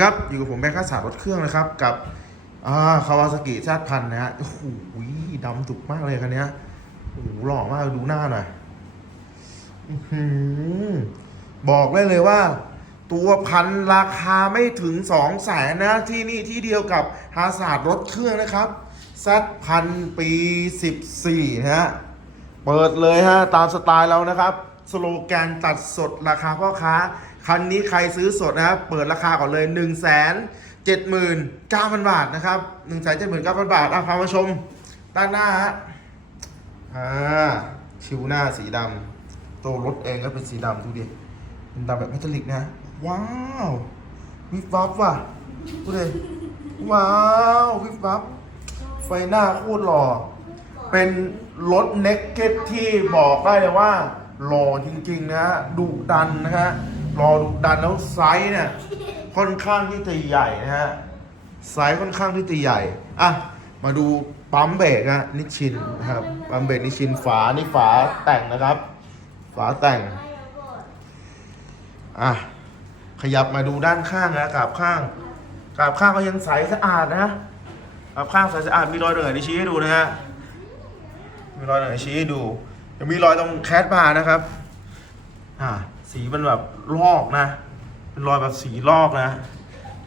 ครับอยู่กับผมแบงค์ข้าสารรถเครื่องนะครับ กับคาวาซากิชาติพันธุ์นะฮะโอ้โหดำดุกมากเลยคันนี้โอ้โหหล่อมากดูหน้าหน่อยอบอกได้เลยว่า ตัวพันราคาไม่ถึงสองแสนนะ ที่นี่ที่เดียวกับฮาศาสตร์รถเครื่องนะครับซัดพันปี14นะฮะ เปิดเลยฮะ ตามสไตล์เรานะครับ สโลแกนตัดสดราคาพ่อค้า คันนี้ใครซื้อสดนะครับเปิดราคาก่อนเลย 1 7 9 0 0 0 บาทนะครับ1 7 9 0 0 0 บาทอะพามาชมด้านหน้าฮะอ่าชิวหน้าสีดำตัวรถเองก็เป็นสีดำดูดิเป็นดำแบบเมทัลลิกนะ ว้าววิบวับว่ะดูดิว้าววิบวับไฟหน้าโคตรหล่อเป็นรถเน็กเก็ตที่บอกได้เลยว่า หล่อจริงๆนะฮะดุดันนะฮะหล่อดุดันแล้วไซส์เนี่ยค่อนข้างที่จะใหญ่นะฮะไซส์ค่อนข้างที่จะใหญ่อะมาดูปั๊มเบรกนะนิชินนะครับปั๊มเบรกนิชินฝานี่ฝาแต่งนะครับ ฝาแต่งอะขยับมาดูด้านข้างนะกราบข้างกราบข้างก็ยังใสสะอาดนะกราบข้างใสสะอาดมีรอยเหนื่อยที่ชี้ให้ดูนะฮะมีรอยเหนื่อยชี้ให้ดู ยังมีรอยตรงแคสบาร์นะครับ อ่า สีมันแบบลอกนะ เป็นรอยแบบสีลอกนะ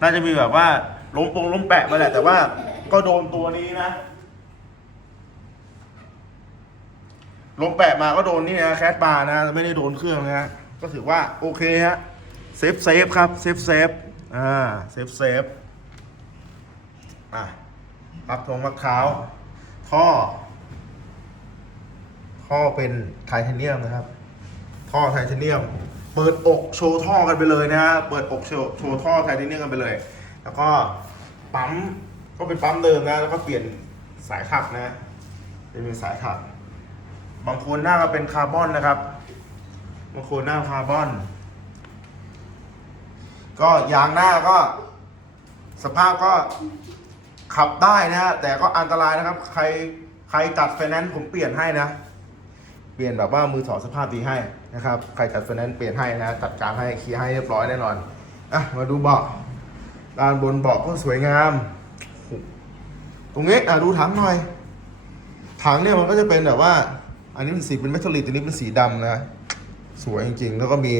น่าจะมีแบบว่าล้มปงล้มแปะมาแหละ แต่ว่าก็โดนตัวนี้นะ ล้มแปะมาก็โดนนี่นะแคสบาร์นะ ไม่ได้โดนเครื่องนะฮะ ก็ถือว่าโอเคฮะ เซฟเซฟครับ เซฟเซฟอ่า เซฟเซฟอะปักทงมะพร้าวท่อ ท่อเป็นไทเทเนียมนะครับ ท่อไทเทเนียม เปิดอกโชว์ท่อกันไปเลยนะฮะเปิดอกโชว์โชว์ท่อไทเทเนียมกันไปเลย แล้วก็ปั๊มก็เป็นปั๊มเดิมนะแล้วก็เปลี่ยนสายถักนะเป็นสายถัก บางคนหน้าก็เป็นคาร์บอนนะครับบางคนหน้าคาร์บอน ก็ยางหน้าก็ สภาพก็ขับได้นะฮะแต่ก็อันตรายนะครับ ใครใครจัดไฟแนนซ์ผมเปลี่ยนให้นะ เปลี่ยนแบบว่ามือถอดสภาพดีให้นะครับ ใครจัดไฟแนนซ์เปลี่ยนให้นะ จัดการให้เคลียร์ให้เรียบร้อยแน่นอน อะ มาดูเบาะด้านบนเบาะก็สวยงาม ตรงนี้อะดูถังหน่อย ถังเนี่ยมันก็จะเป็นแบบว่า อันนี้เป็นสีเป็นเมทัลลิกตัวนี้เป็นสีดำนะ สวยจริงๆ แล้วก็มี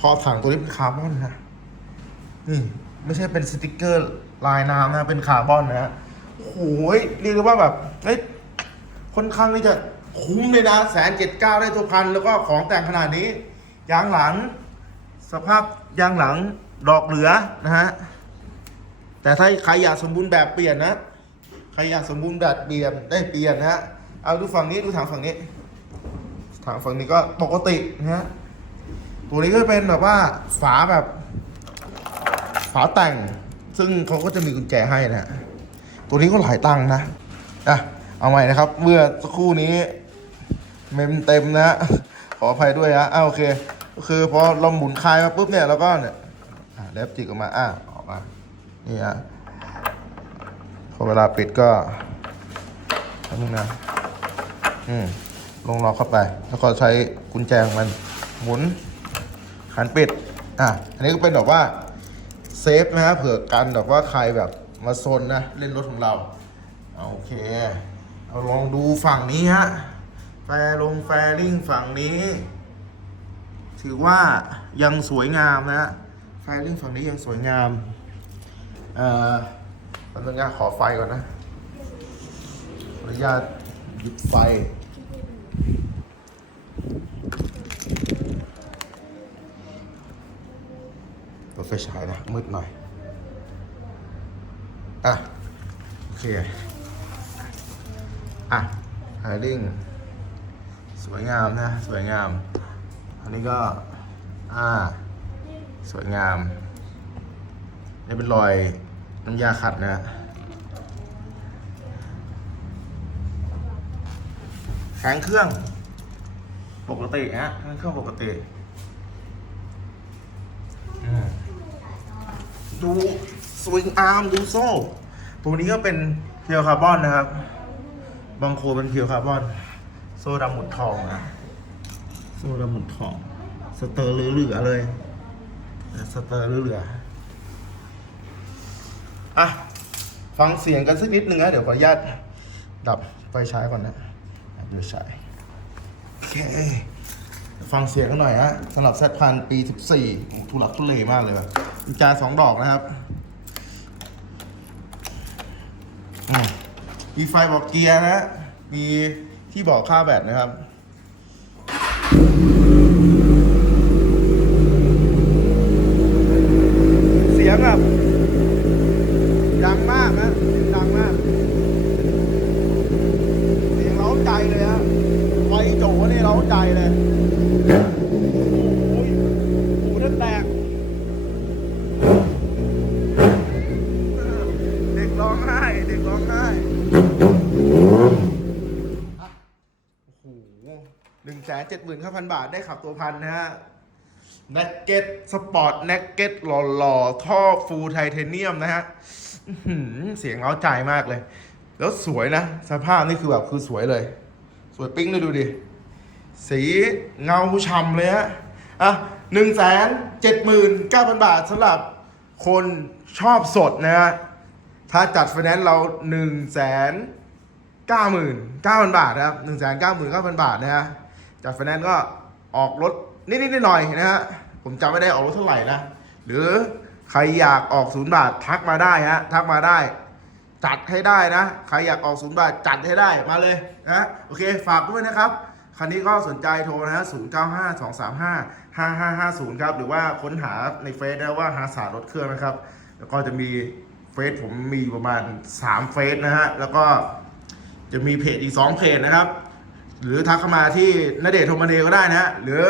ขอถังตัวนี้เป็นคาร์บอนนะ นี่ไม่ใช่เป็นสติกเกอร์ลายน้ำนะ เป็นคาร์บอนนะฮะโอ้โหเรียกได้ว่าแบบเฮ้ยค่อนข้างที่จะ คุ้มเลยนะแสนเจ็ดเก้าได้ตัวพัน แล้วก็ของแต่งขนาดนี้ ยางหลัง สภาพยางหลังดอกเหลือนะฮะ แต่ถ้าใครอยากสมบูรณ์แบบเปลี่ยนนะ ใครอยากสมบูรณ์แบบเปลี่ยนได้เปลี่ยนนะฮะ เอาดูฝั่งนี้ดูถังฝั่งนี้ ถังฝั่งนี้ก็ปกตินะฮะ ตัวนี้ก็เป็นแบบว่าฝาแบบ ฝาแต่ง ซึ่งเขาก็จะมีกุญแจให้นะฮะตัวนี้ก็หลายตังค์นะ อะ เอาใหม่นะครับ เมื่อสักครู่นี้ เมมเต็มนะฮะ ขออภัยด้วยนะอะโอเค ก็คือพอเราหมุนคลายมาปุ๊บเนี่ยแล้วก็เนี่ยอะเล็บจิกออกมาอะออกมา นี่ฮะ พอเวลาปิดก็ทำนึงนะ อืม ลงล็อกเข้าไป แล้วก็ใช้กุญแจของมัน หมุนหันปิด อะ อันนี้ก็เป็นแบบว่าเซฟนะฮะ เผื่อกันแบบว่าใครแบบมาโซนนะ เล่นรถของเราเอาโอเค เอาลองดูฝั่งนี้ฮะ แฟลงแฟร์ลิงฝั่งนี้ ถือว่ายังสวยงามนะฮะแฟร์ลิงฝั่งนี้ยังสวยงาม เอ่อตอนนี้ขอไฟก่อนนะขออนุญาตหยุดไฟ ตัวไฟฉายนะ มืดหน่อย อะ โอเค อะไฮดิ้ง สวยงามนะ สวยงาม อันนี้ก็ อ่า สวยงาม นี่เป็นรอยน้ำยาขัดนะแข็งเครื่อง ปกติฮะแข็งเครื่องปกติ ดูสวิงอาร์ม ดูโซ่ตัวนี้ก็เป็นเพียวคาร์บอนนะครับ บางโคเป็นเพียวคาร์บอน โซดำหมุดทองนะโซดำหมุดทอง สเตอร์เหลือๆเลย สเตอร์เหลือๆอะ ฟังเสียงกันสักนิดนึงนะเดี๋ยวขออนุญาตดับไฟฉายก่อนนะเดี๋ยวฉายโอเค ฟังเสียงกันหน่อยฮะสำหรับแซดพันปี 14โอ้ทุลักทุเลมากเลยว่ะมีจานสองดอกนะครับมีไฟบอกเกียร์นะ มี ที่บอกค่าแบตนะครับ เสียงแบบดังมากนะเสียงดังมาก เสียงเร้าใจเลยฮะไฟโจนี่เร้าใจเลยโอ้ยหูแทบแตกเด็กร้องไห้ เด็กร้องไห้ึ่งแสนเจ็ดหมื่นก้าพันบาทได้ขับตัวพันนะฮะนักเก็ตสปอร์ตนักเก็ตหล่อๆ ท่อฟูลไทเทเนียมนะฮะเสียงเล้าใจมากเลย แล้วสวยนะ สภาพนี่คือแบบคือสวยเลย สวยปิ้งเลยดูดิ สีเงาช่ำเลยฮะ อะหนึ่งแสนเจ็ดหมื่นเก้าพันบาทสำหรับคนชอบสดนะฮะ ถ้าจัดไฟแนนซ์เราหนึ่งแสนเก้าหมื่นเก้าพันบาทครับหนึ่งแสนเก้าหมื่นเก้าพันบาทนะฮะ จัดไฟแนนซ์ก็ออกรถนิดๆหน่อยๆนะฮะผมจำไม่ได้ออกรถเท่าไหร่นะหรือใครอยากออกศูนย์บาททักมาได้ฮะทักมาได้ จัดให้ได้นะใครอยากออกศูนย์บาทจัดให้ได้มาเลยนะโอเคฝากด้วยนะครับคันนี้ก็สนใจโทรนะฮะ0 9 5 2 3 5 5 5 5 0 ครับ หรือว่าค้นหาในเฟซนะว่าหาสารรถเครื่องนะครับ แล้วก็จะมีเฟซผมมีประมาณ 3 เฟซนะฮะ แล้วก็จะมีเพจอีก 2 เพจนะครับ หรือทักเข้ามาที่นเดชโทมาเดก็ได้นะฮะหรือ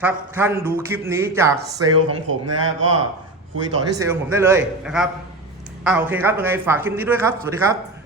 ถ้าท่านดูคลิปนี้จากเซลล์ของผมนะฮะก็คุยต่อที่เซลล์ผมได้เลยนะครับอ่าโอเคครับยังไงฝากคลิปนี้ด้วยครับ สวัสดีครับ